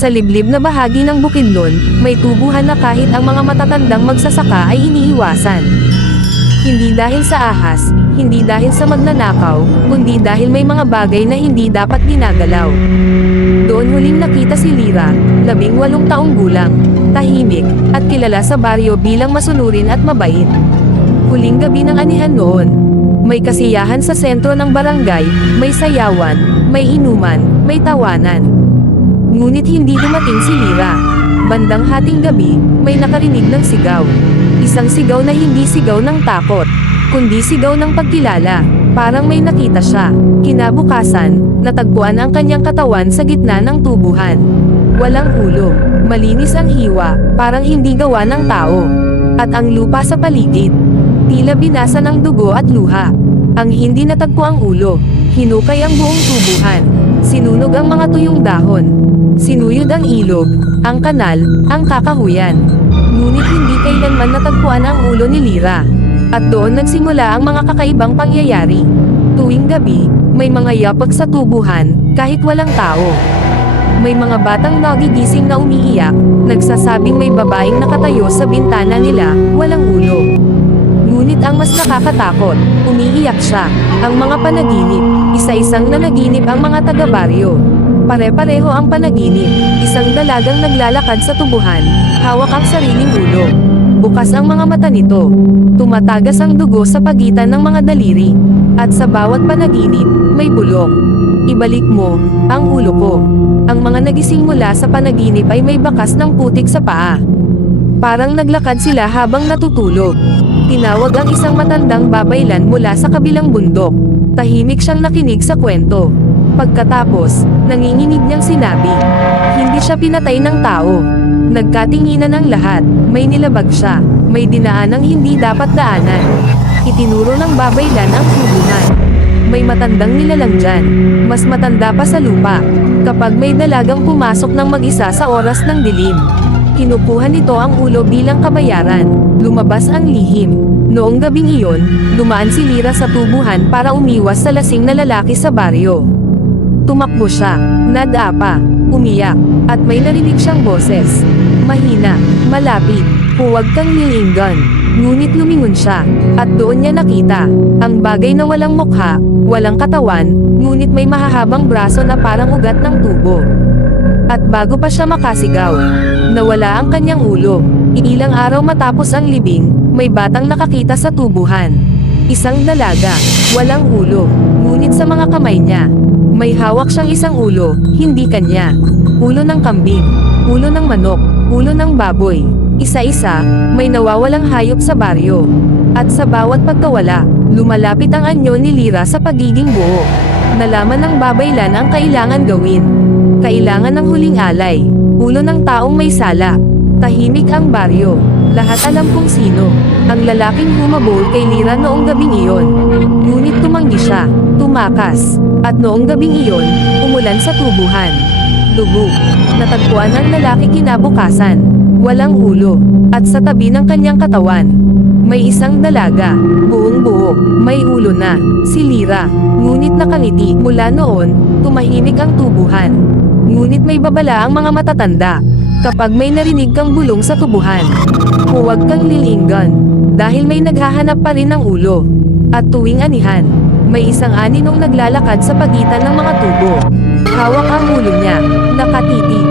Sa liblib na bahagi ng Bukidnon, may tubuhan na kahit ang mga matatandang magsasaka ay iniiwasan. Hindi dahil sa ahas, hindi dahil sa magnanakaw, kundi dahil may mga bagay na hindi dapat ginagalaw. Doon huling nakita si Lyra, 18 taong gulang, tahimik, at kilala sa baryo bilang masunurin at mabait. Huling gabi ng anihan noon. May kasiyahan sa sentro ng barangay, may sayawan, may inuman, may tawanan. Ngunit hindi dumating si Lyra. Bandang hating gabi, may nakarinig ng sigaw. Isang sigaw na hindi sigaw ng takot, kundi sigaw ng pagkilala. Parang may nakita siya. Kinabukasan, natagpuan ang kanyang katawan sa gitna ng tubuhan. Walang ulo, malinis ang hiwa, parang hindi gawa ng tao. At ang lupa sa paligid, tila binasa ng dugo at luha. Ang hindi natagpo ang ulo, hinukay ang buong tubuhan. Sinunog ang mga tuyong dahon. Sinuyod ang ilog, ang kanal, ang kakahuyan. Ngunit hindi kailanman natagpuan ang ulo ni Lyra. At doon nagsimula ang mga kakaibang pangyayari. Tuwing gabi, may mga yapag sa tubuhan, kahit walang tao. May mga batang nagigising na umiiyak, nagsasabing may babaeng nakatayo sa bintana nila, walang ulo. Ngunit ang mas nakakatakot, umiiyak siya. Ang mga panaginip, isa-isang nanaginip ang mga taga-baryo. Pare-pareho ang panaginip, isang dalagang naglalakad sa tubuhan, hawak ang sariling ulo. Bukas ang mga mata nito. Tumatagas ang dugo sa pagitan ng mga daliri. At sa bawat panaginip, may bulok. Ibalik mo, ang ulo ko. Ang mga nagising mula sa panaginip ay may bakas ng putik sa paa. Parang naglakad sila habang natutulog. Tinawag ang isang matandang babaylan mula sa kabilang bundok. Tahimik siyang nakinig sa kwento. Pagkatapos, nanginginig niyang sinabi, hindi siya pinatay ng tao. Nagkatinginan ang lahat, may nilabag siya, may dinaanang hindi dapat daanan. Itinuro ng babaylan ang tubuhan. May matandang nilalang dyan, mas matanda pa sa lupa. Kapag may dalagang pumasok ng mag-isa sa oras ng dilim, kinukuha nito ang ulo bilang kabayaran. Lumabas ang lihim. Noong gabing iyon, dumaan si Lyra sa tubuhan para umiwas sa lasing na lalaki sa baryo. Tumakbo siya, nadapa, umiyak, at may narinig siyang boses. Mahina, malapit, huwag kang lilinggan. Ngunit lumingon siya, at doon niya nakita, ang bagay na walang mukha, walang katawan, ngunit may mahahabang braso na parang ugat ng tubo. At bago pa siya makasigaw, nawala ang kanyang ulo. Ilang araw matapos ang libing, may batang nakakita sa tubuhan. Isang dalaga, walang ulo, ngunit sa mga kamay niya, may hawak siyang isang ulo, hindi kanya. Ulo ng kambing, ulo ng manok, ulo ng baboy. Isa-isa, may nawawalang hayop sa baryo. At sa bawat pagkawala, lumalapit ang anyo ni Lyra sa pagiging buo. Nalaman ng babaylan ang kailangan gawin. Kailangan ng huling alay. Ulo ng taong may sala. Tahimik ang baryo. Lahat alam kung sino. Ang lalaking humabol kay Lyra noong gabing iyon. Ngunit tumanggi siya, tumakas. At noong gabing iyon, umulan sa tubuhan. Dugo. Natagpuan ng lalaki kinabukasan. Walang ulo. At sa tabi ng kanyang katawan, may isang dalaga. Buong buo. May ulo na. Si Lyra. Ngunit nakangiti. Mula noon, tumahimik ang tubuhan. Ngunit may babala ang mga matatanda. Kapag may narinig kang bulong sa tubuhan, huwag kang lilinggan. Dahil may naghahanap pa rin ng ulo. At tuwing anihan, may isang aninong naglalakad sa pagitan ng mga tubo. Hawak ang ulo niya, nakatitig.